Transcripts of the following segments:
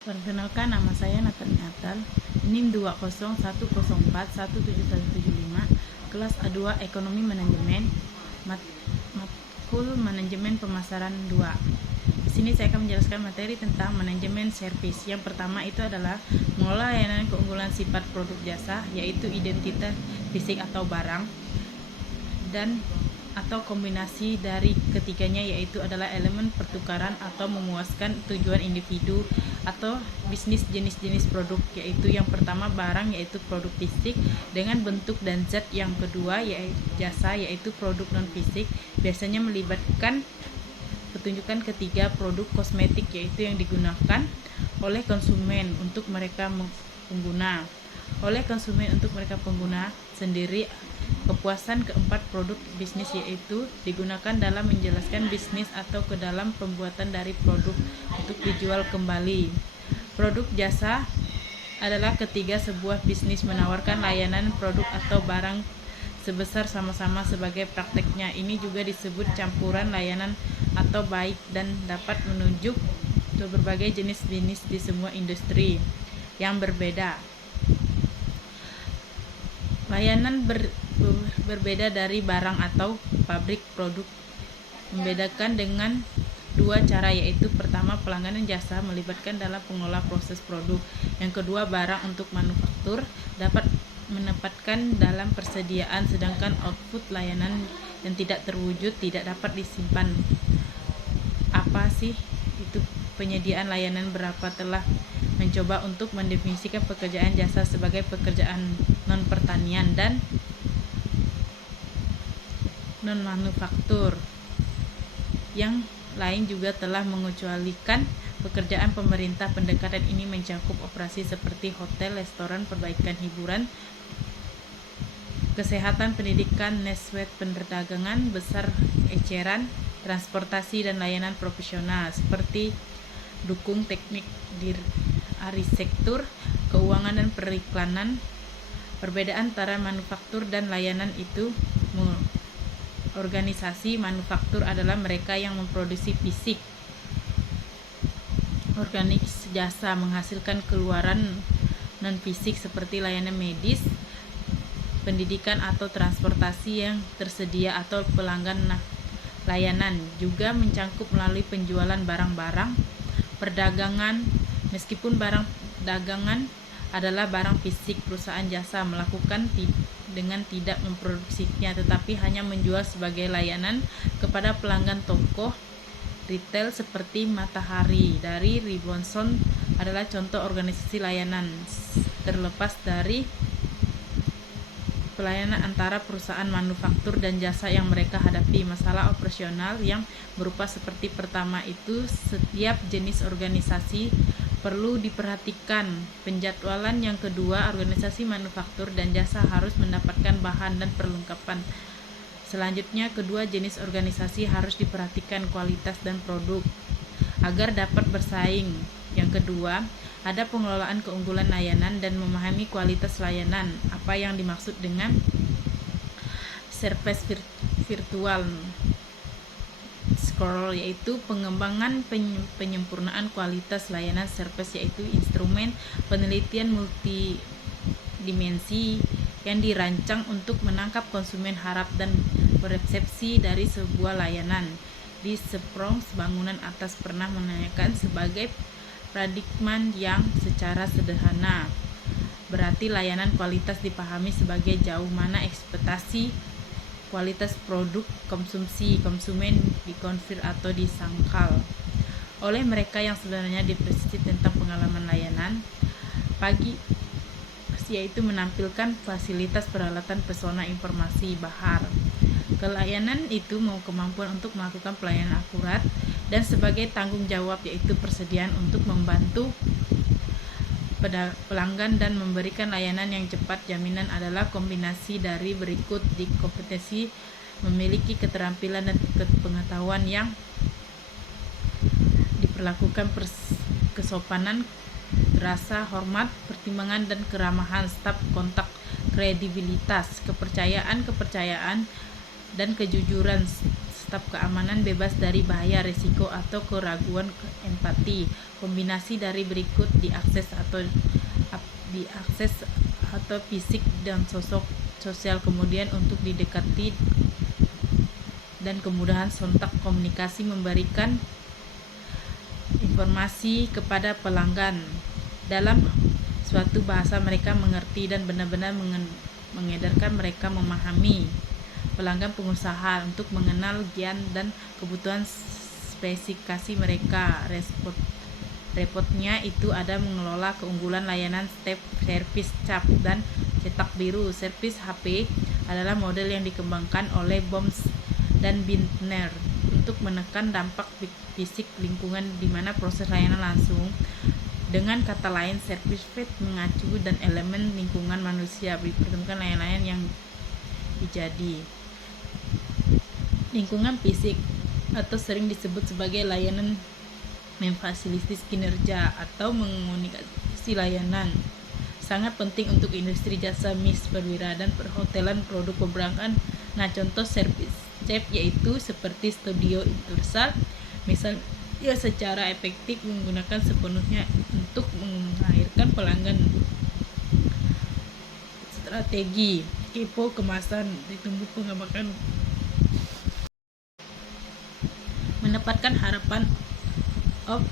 Perkenalkan, nama saya Nathan Natal, NIM 201041775, kelas A2 Ekonomi Manajemen, matkul Manajemen Pemasaran 2. Di sini saya akan menjelaskan materi tentang manajemen servis. Yang pertama itu adalah mengelola layanan keunggulan sifat produk jasa, yaitu identitas fisik atau barang, dan atau kombinasi dari ketiganya, yaitu adalah elemen pertukaran atau memuaskan tujuan individu atau bisnis jenis-jenis produk, yaitu yang pertama barang, yaitu produk fisik dengan bentuk dan zat. Yang kedua yaitu jasa, yaitu produk non fisik, biasanya melibatkan petunjukan ketiga produk kosmetik, yaitu yang digunakan oleh konsumen untuk mereka pengguna sendiri. Kepuasan keempat produk bisnis, yaitu digunakan dalam menjelaskan bisnis atau ke dalam pembuatan dari produk untuk dijual kembali. Produk jasa adalah ketiga sebuah bisnis menawarkan layanan produk atau barang sebesar sama-sama sebagai prakteknya. Ini juga disebut campuran layanan atau baik dan dapat menunjuk ke berbagai jenis bisnis di semua industri yang berbeda. Layanan berbeda dari barang atau pabrik produk. Membedakan dengan dua cara, yaitu pertama pelanggan jasa melibatkan dalam pengelola proses produk. Yang kedua barang untuk manufaktur dapat menempatkan dalam persediaan, sedangkan output layanan yang tidak terwujud tidak dapat disimpan. Apa sih itu penyediaan layanan? Berapa telah mencoba untuk mendefinisikan pekerjaan jasa sebagai pekerjaan non pertanian dan non manufaktur. Yang lain juga telah mengecualikan pekerjaan pemerintah. Pendekatan ini mencakup operasi seperti hotel, restoran, perbaikan hiburan, kesehatan, pendidikan, neswet, perdagangan besar, eceran, transportasi, dan layanan profesional seperti dukung teknik di arsitektur, keuangan, dan periklanan. Perbedaan antara manufaktur dan layanan itu organisasi manufaktur adalah mereka yang memproduksi fisik. Organis jasa menghasilkan keluaran non fisik seperti layanan medis, pendidikan, atau transportasi yang tersedia atau pelanggan. Layanan juga mencakup melalui penjualan barang-barang perdagangan. Meskipun barang dagangan adalah barang fisik, perusahaan jasa melakukan dengan tidak memproduksinya, tetapi hanya menjual sebagai layanan kepada pelanggan. Toko retail seperti Matahari dari Robinson adalah contoh organisasi layanan. Terlepas dari pelayanan antara perusahaan manufaktur dan jasa yang mereka hadapi, masalah operasional yang berupa seperti pertama itu setiap jenis organisasi perlu diperhatikan. Penjadwalan yang kedua, organisasi manufaktur dan jasa harus mendapatkan bahan dan perlengkapan. Selanjutnya, kedua jenis organisasi harus diperhatikan kualitas dan produk agar dapat bersaing. Yang kedua, ada pengelolaan keunggulan layanan dan memahami kualitas layanan. Apa yang dimaksud dengan service virtual scroll, yaitu pengembangan penyempurnaan kualitas layanan service, yaitu instrumen penelitian multidimensi yang dirancang untuk menangkap konsumen harap dan persepsi dari sebuah layanan. Di Sprong, bangunan atas pernah menanyakan sebagai paradigma yang secara sederhana berarti layanan kualitas dipahami sebagai jauh mana ekspektasi kualitas produk konsumsi konsumen dikonfir atau disangkal oleh mereka yang sebenarnya definisi tentang pengalaman layanan yaitu menampilkan fasilitas, peralatan, pesona, informasi, bahar. Kelayanan itu mau kemampuan untuk melakukan pelayanan akurat dan sebagai tanggung jawab, yaitu persediaan untuk membantu pelanggan dan memberikan layanan yang cepat. Jaminan adalah kombinasi dari berikut. Di kompetensi memiliki keterampilan dan pengetahuan yang diperlakukan kesopanan, rasa hormat, pertimbangan dan keramahan, staf kontak, kredibilitas, kepercayaan dan kejujuran, staf keamanan bebas dari bahaya, risiko, atau keraguan empati. Kombinasi dari berikut diakses atau fisik dan sosok sosial, kemudian untuk didekati dan kemudahan sontak komunikasi, memberikan informasi kepada pelanggan dalam suatu bahasa mereka mengerti dan benar-benar mengedarkan mereka memahami. Pelanggan pengusaha untuk mengenal gian dan kebutuhan spesifikasi mereka. Repotnya itu ada mengelola keunggulan layanan step service cap dan cetak biru. Servis HP adalah model yang dikembangkan oleh Boms dan Bintner untuk menekan dampak fisik lingkungan di mana proses layanan langsung. Dengan kata lain, service fit mengacu dan elemen lingkungan manusia dipertemukan layanan yang dijadi. Lingkungan fisik atau sering disebut sebagai layanan memfasilitasi kinerja atau mengomunikasi layanan sangat penting untuk industri jasa mis perwira dan perhotelan produk penerbangan. Nah, contoh service cep yaitu seperti studio Universal misalnya secara efektif menggunakan sepenuhnya untuk melahirkan pelanggan. Strategi kepo kemasan ditumbuh pengembangan menempatkan harapan of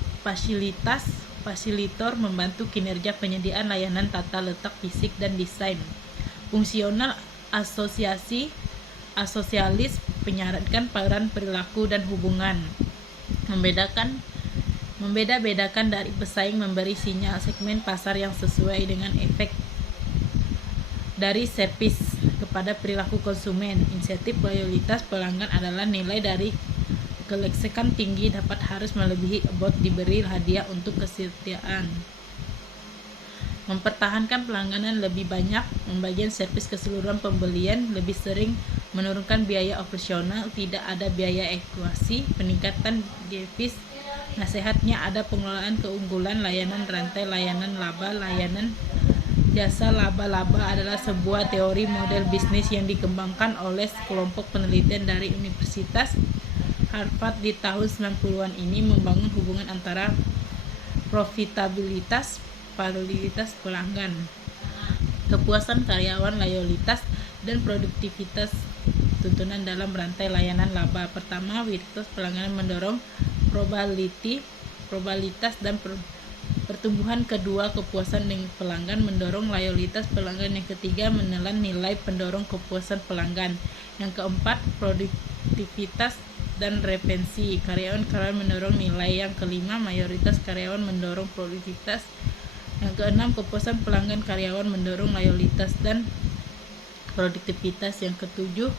fasilitor membantu kinerja penyediaan layanan tata letak fisik dan desain. Fungsional asosialis menyarankan peran perilaku dan hubungan. Membeda-bedakan dari pesaing, memberi sinyal segmen pasar yang sesuai dengan efek dari servis kepada perilaku konsumen. Insentif loyalitas pelanggan adalah nilai dari kelesekan tinggi dapat harus melebihi about diberi hadiah untuk kesetiaan. Mempertahankan pelangganan lebih banyak, membagian servis keseluruhan pembelian, lebih sering menurunkan biaya operasional, tidak ada biaya ekuasi, peningkatan devis. Nasihatnya ada pengelolaan keunggulan layanan rantai layanan laba. Layanan jasa laba-laba adalah sebuah teori model bisnis yang dikembangkan oleh kelompok penelitian dari Universitas Harvard di tahun 90-an ini, membangun hubungan antara profitabilitas, loyalitas pelanggan, kepuasan karyawan, loyalitas, dan produktivitas tuntunan dalam rantai layanan laba. Pertama, loyalitas pelanggan mendorong probabilitas dan pertumbuhan. Kedua, kepuasan dengan pelanggan mendorong loyalitas pelanggan. Yang ketiga, menelan nilai pendorong kepuasan pelanggan. Yang keempat, produktivitas dan retensi karyawan mendorong nilai. Yang kelima, mayoritas karyawan mendorong produktivitas. Yang keenam, kepuasan pelanggan karyawan mendorong loyalitas dan produktivitas. Yang ketujuh,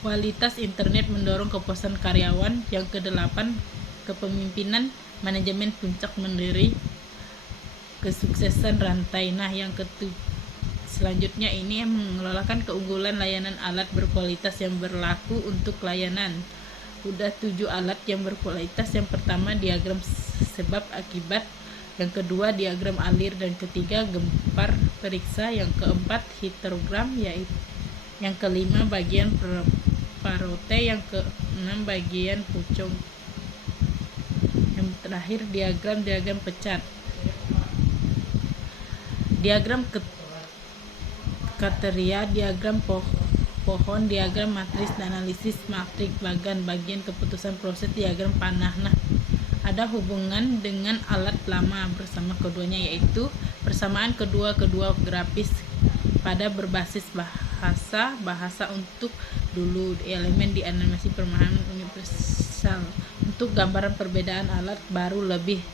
kualitas internet mendorong kepuasan karyawan. Yang kedelapan, kepemimpinan manajemen puncak mendiri kesuksesan rantai. Nah, yang selanjutnya ini mengelolakan keunggulan layanan alat berkualitas yang berlaku untuk layanan. Udah 7 alat yang berkualitas. Yang pertama, diagram sebab akibat. Yang kedua, diagram alir. Dan ketiga, gempar periksa. Yang keempat, histogram, yaitu yang kelima bagian parote. Yang keenam, bagian pucung. Yang terakhir, diagram pecat. Diagram kriteria, diagram pohon, diagram matris analisis, matrik bagian keputusan proses, diagram panah. Nah, ada hubungan dengan alat lama bersama keduanya, yaitu persamaan kedua grafis pada berbasis bahasa untuk dulu elemen di animasi pemahaman universal. Untuk gambaran perbedaan alat baru lebih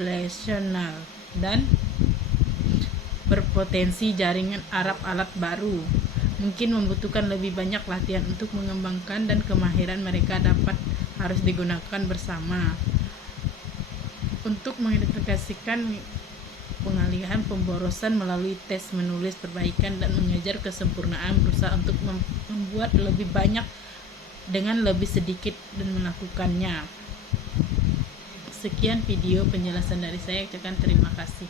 relasional dan berpotensi jaringan Arab alat baru mungkin membutuhkan lebih banyak latihan untuk mengembangkan dan kemahiran mereka harus digunakan bersama untuk mengidentifikasikan pengalihan pemborosan melalui tes menulis perbaikan dan mengejar kesempurnaan, berusaha untuk membuat lebih banyak dengan lebih sedikit dan melakukannya. Sekian video penjelasan dari saya, ucapkan terima kasih.